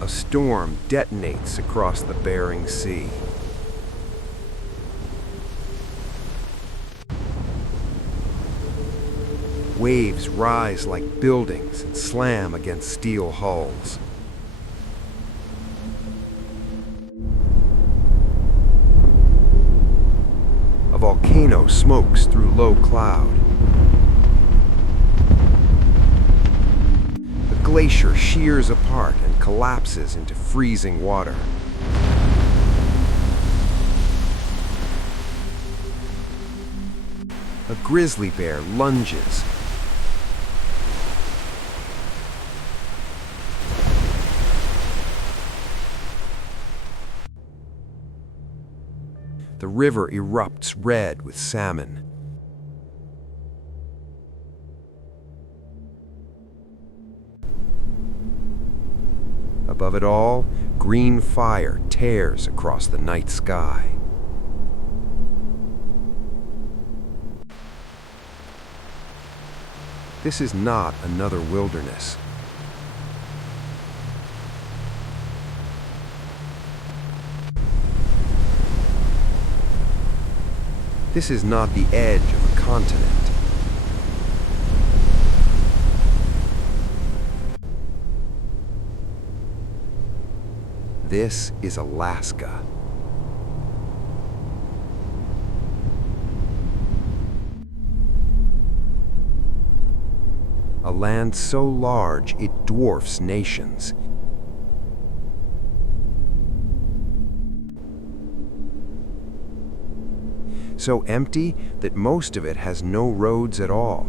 A storm detonates across the Bering Sea. Waves rise like buildings and slam against steel hulls. A volcano smokes through low cloud. The glacier shears apart and collapses into freezing water. A grizzly bear lunges. The river erupts red with salmon. Above it all, green fire tears across the night sky. This is not another wilderness. This is not the edge of a continent. This is Alaska. A land so large it dwarfs nations. So empty that most of it has no roads at all.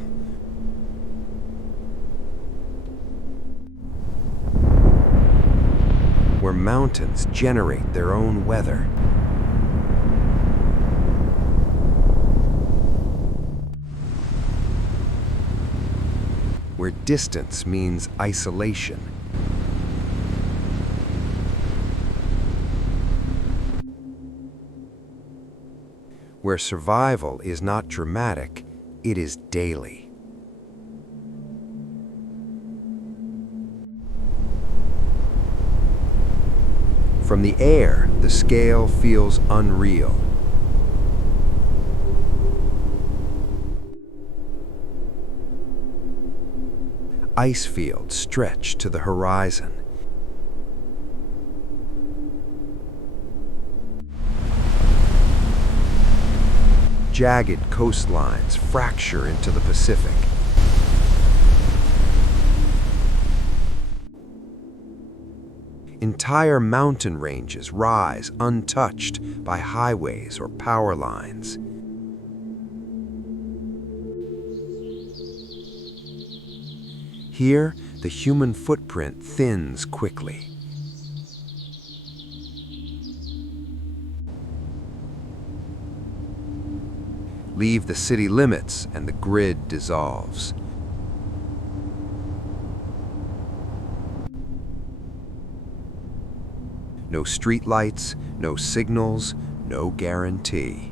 Where mountains generate their own weather. Where distance means isolation. Where survival is not dramatic, it is daily. From the air, the scale feels unreal. Ice fields stretch to the horizon. Jagged coastlines fracture into the Pacific. Entire mountain ranges rise untouched by highways or power lines. Here, the human footprint thins quickly. Leave the city limits and the grid dissolves. No streetlights, no signals, no guarantee.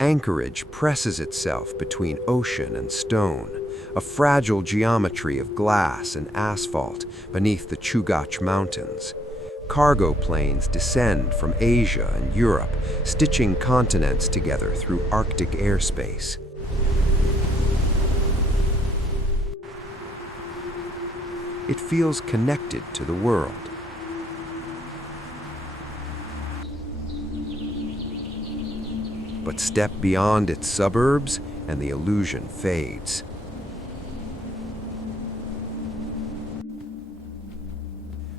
Anchorage presses itself between ocean and stone, a fragile geometry of glass and asphalt beneath the Chugach Mountains. Cargo planes descend from Asia and Europe, stitching continents together through Arctic airspace. It feels connected to the world. But step beyond its suburbs and the illusion fades.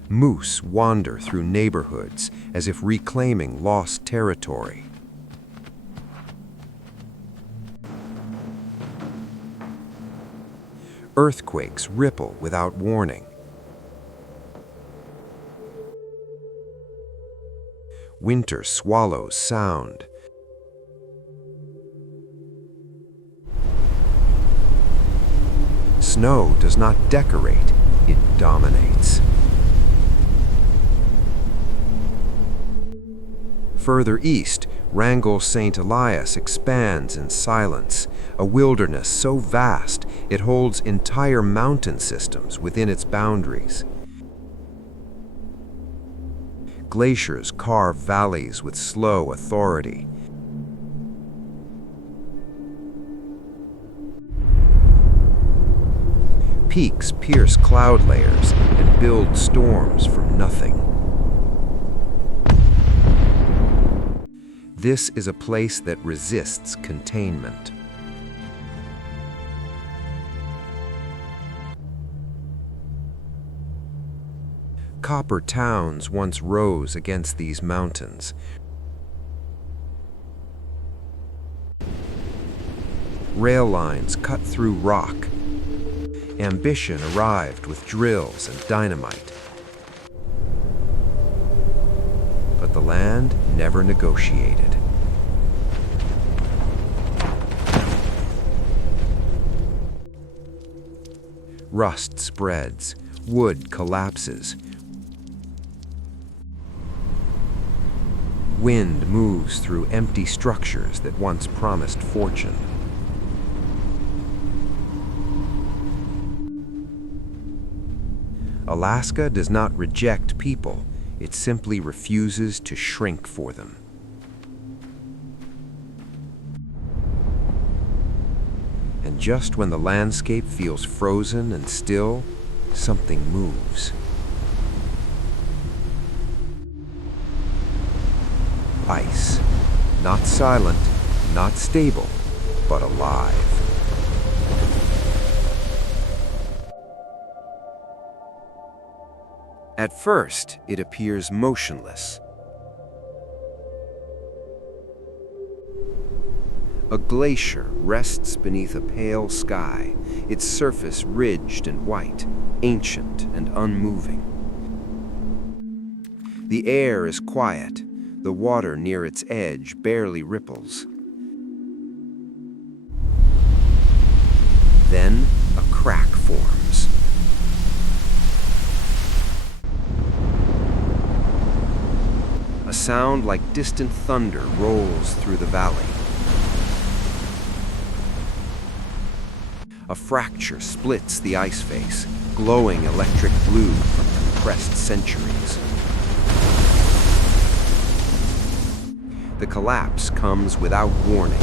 Moose wander through neighborhoods as if reclaiming lost territory. Earthquakes ripple without warning. Winter swallows sound. Snow does not decorate, it dominates. Further east, Wrangell St. Elias expands in silence, a wilderness so vast It holds entire mountain systems within its boundaries. Glaciers carve valleys with slow authority. Peaks pierce cloud layers and build storms from nothing. This is a place that resists containment. Copper towns once rose against these mountains. Rail lines cut through rock. Ambition arrived with drills and dynamite. But the land never negotiated. Rust spreads, wood collapses. Wind moves through empty structures that once promised fortune. Alaska does not reject people, it simply refuses to shrink for them. And just when the landscape feels frozen and still, something moves. Ice. Not silent, not stable, but alive. At first, it appears motionless. A glacier rests beneath a pale sky, its surface ridged and white, ancient and unmoving. The air is quiet. The water near its edge barely ripples. Then a crack forms. A sound like distant thunder rolls through the valley. A fracture splits the ice face, glowing electric blue from compressed centuries. The collapse comes without warning.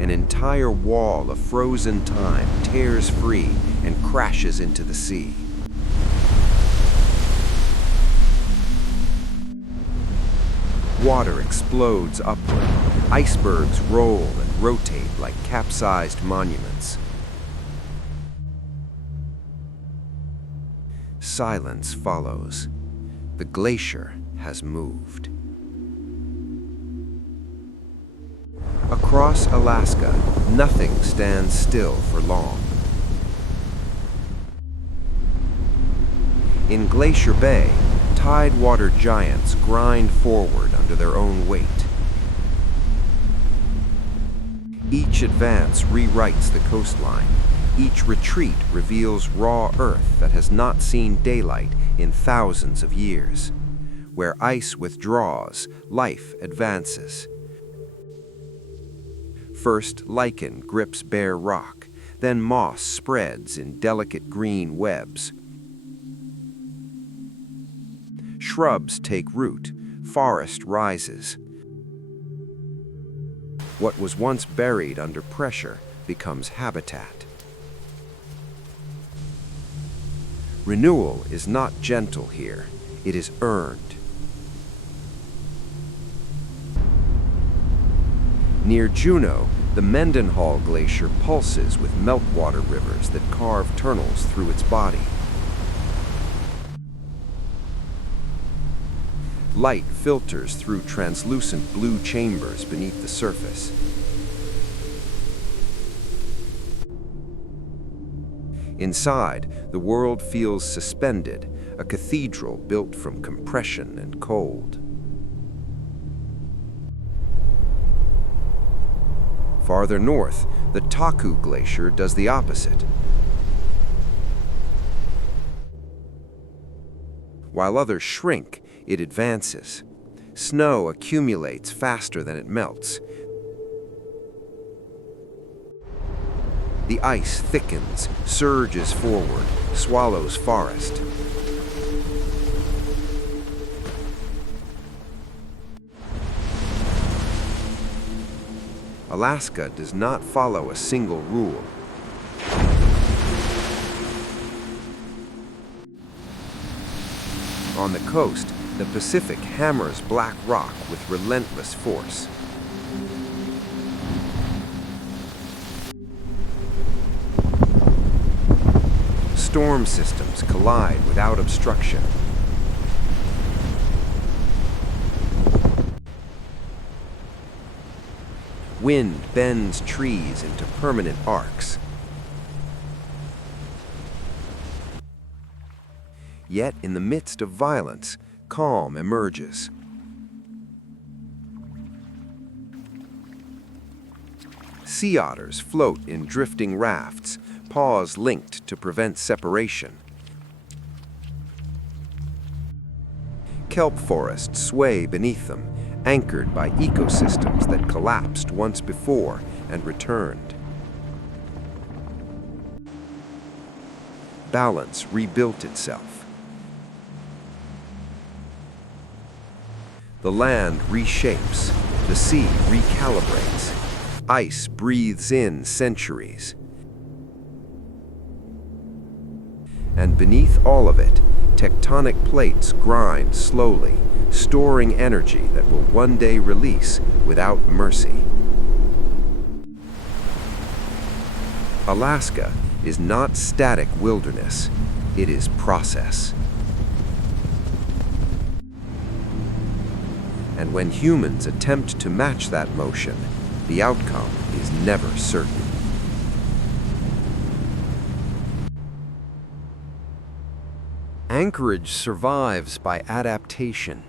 An entire wall of frozen time tears free and crashes into the sea. Water explodes upward. Icebergs roll and rotate like capsized monuments. Silence follows. The glacier has moved. Across Alaska, nothing stands still for long. In Glacier Bay, tidewater giants grind forward under their own weight. Each advance rewrites the coastline. Each retreat reveals raw earth that has not seen daylight in thousands of years. Where ice withdraws, life advances. First, lichen grips bare rock, then moss spreads in delicate green webs. Shrubs take root, forest rises. What was once buried under pressure becomes habitat. Renewal is not gentle here, it is earned. Near Juneau, the Mendenhall Glacier pulses with meltwater rivers that carve tunnels through its body. Light filters through translucent blue chambers beneath the surface. Inside, the world feels suspended, a cathedral built from compression and cold. Farther north, the Taku Glacier does the opposite. While others shrink, it advances. Snow accumulates faster than it melts. The ice thickens, surges forward, swallows forest. Alaska does not follow a single rule. On the coast, the Pacific hammers black rock with relentless force. Storm systems collide without obstruction. Wind bends trees into permanent arcs. Yet, in the midst of violence, calm emerges. Sea otters float in drifting rafts, paws linked to prevent separation. Kelp forests sway beneath them, anchored by ecosystems that collapsed once before and returned. Balance rebuilt itself. The land reshapes, the sea recalibrates. Ice breathes in centuries. And beneath all of it, tectonic plates grind slowly, storing energy that will one day release without mercy. Alaska is not static wilderness, it is process. And when humans attempt to match that motion, the outcome is never certain. Anchorage survives by adaptation.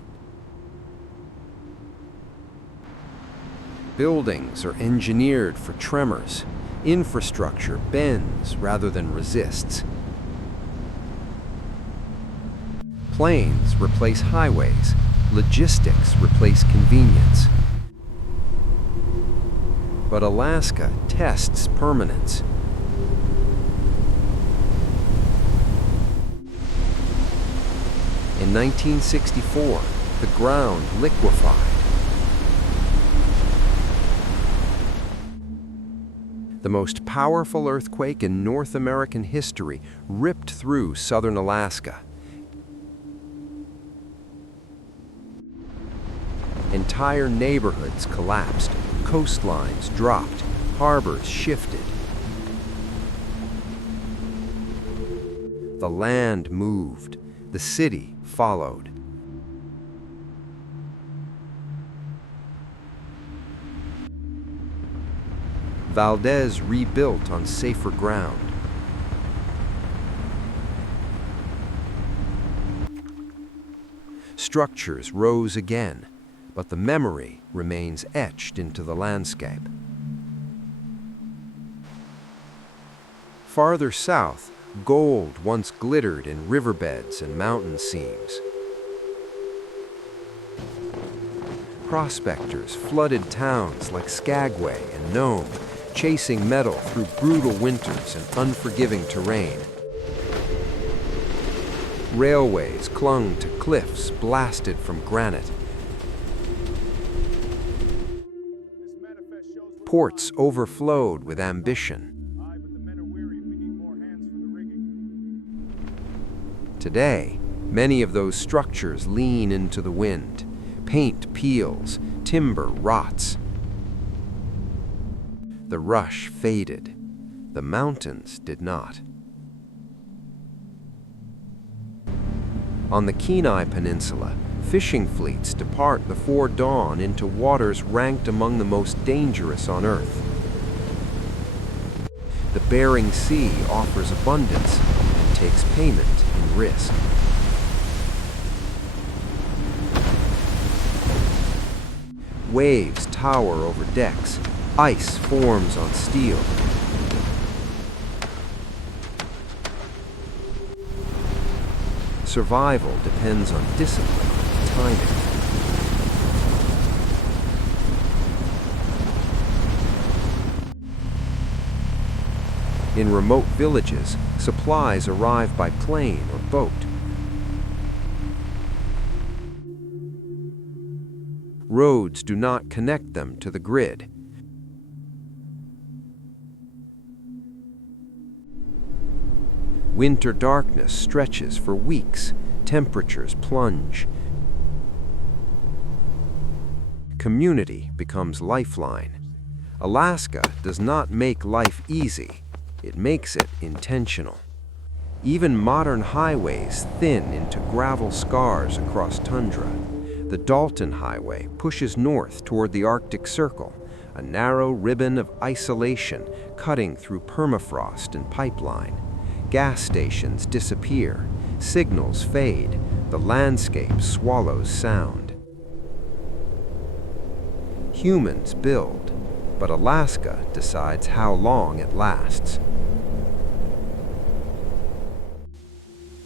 Buildings are engineered for tremors. Infrastructure bends rather than resists. Planes replace highways. Logistics replace convenience. But Alaska tests permanence. In 1964, the ground liquefied. The most powerful earthquake in North American history ripped through southern Alaska. Entire neighborhoods collapsed, coastlines dropped, harbors shifted. The land moved, the city followed. Valdez rebuilt on safer ground. Structures rose again, but the memory remains etched into the landscape. Farther south, gold once glittered in riverbeds and mountain seams. Prospectors flooded towns like Skagway and Nome, chasing metal through brutal winters and unforgiving terrain. Railways clung to cliffs blasted from granite. Ports overflowed with ambition. Today, many of those structures lean into the wind. Paint peels, timber rots. The rush faded. The mountains did not. On the Kenai Peninsula, fishing fleets depart before dawn into waters ranked among the most dangerous on Earth. The Bering Sea offers abundance and takes payment in risk. Waves tower over decks. Ice forms on steel. Survival depends on discipline and timing. In remote villages, supplies arrive by plane or boat. Roads do not connect them to the grid. Winter darkness stretches for weeks. Temperatures plunge. Community becomes lifeline. Alaska does not make life easy. It makes it intentional. Even modern highways thin into gravel scars across tundra. The Dalton Highway pushes north toward the Arctic Circle, a narrow ribbon of isolation cutting through permafrost and pipeline. Gas stations disappear, signals fade, the landscape swallows sound. Humans build, but Alaska decides how long it lasts.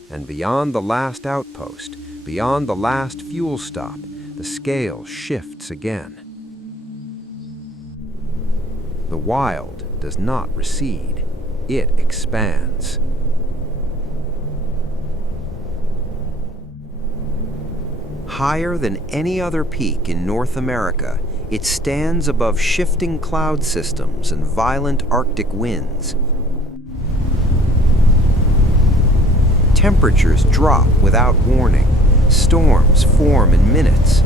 And beyond the last outpost, beyond the last fuel stop, the scale shifts again. The wild does not recede, it expands. Higher than any other peak in North America, it stands above shifting cloud systems and violent Arctic winds. Temperatures drop without warning. Storms form in minutes.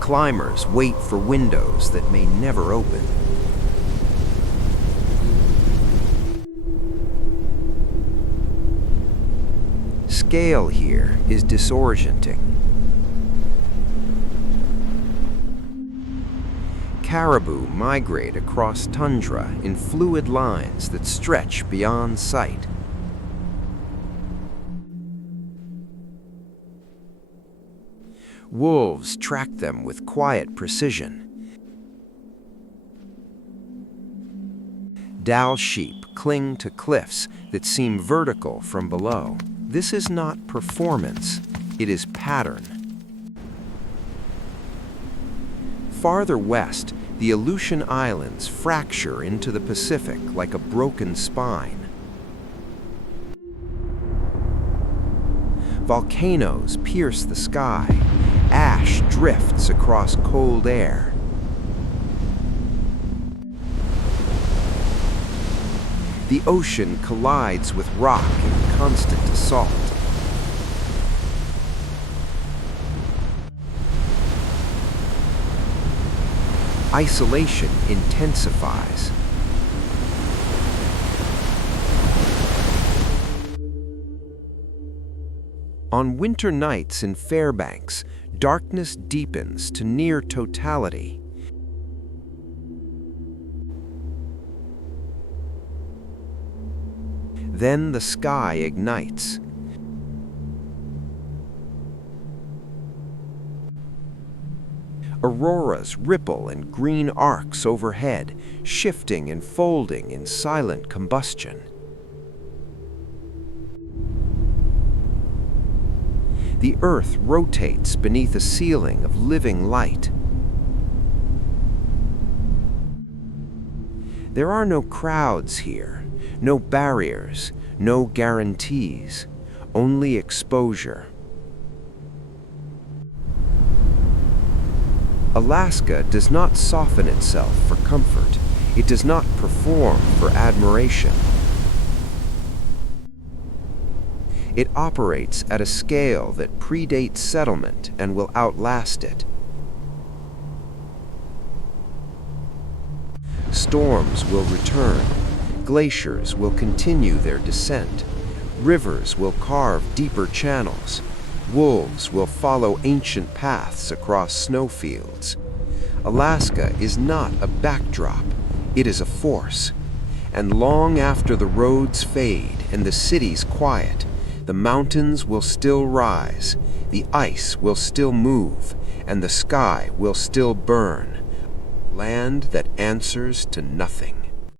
Climbers wait for windows that may never open. Scale here is disorienting. Caribou migrate across tundra in fluid lines that stretch beyond sight. Wolves track them with quiet precision. Dall sheep cling to cliffs that seem vertical from below. This is not performance, it is pattern. Farther west, the Aleutian Islands fracture into the Pacific like a broken spine. Volcanoes pierce the sky. Ash drifts across cold air. The ocean collides with rock in constant assault. Isolation intensifies. On winter nights in Fairbanks, darkness deepens to near totality. Then the sky ignites. Auroras ripple in green arcs overhead, shifting and folding in silent combustion. The Earth rotates beneath a ceiling of living light. There are no crowds here, no barriers, no guarantees, only exposure. Alaska does not soften itself for comfort. It does not perform for admiration. It operates at a scale that predates settlement and will outlast it. Storms will return. Glaciers will continue their descent. Rivers will carve deeper channels. Wolves will follow ancient paths across snowfields. Alaska is not a backdrop, it is a force. And long after the roads fade and the cities quiet, the mountains will still rise, the ice will still move, and the sky will still burn. Land that answers to nothing.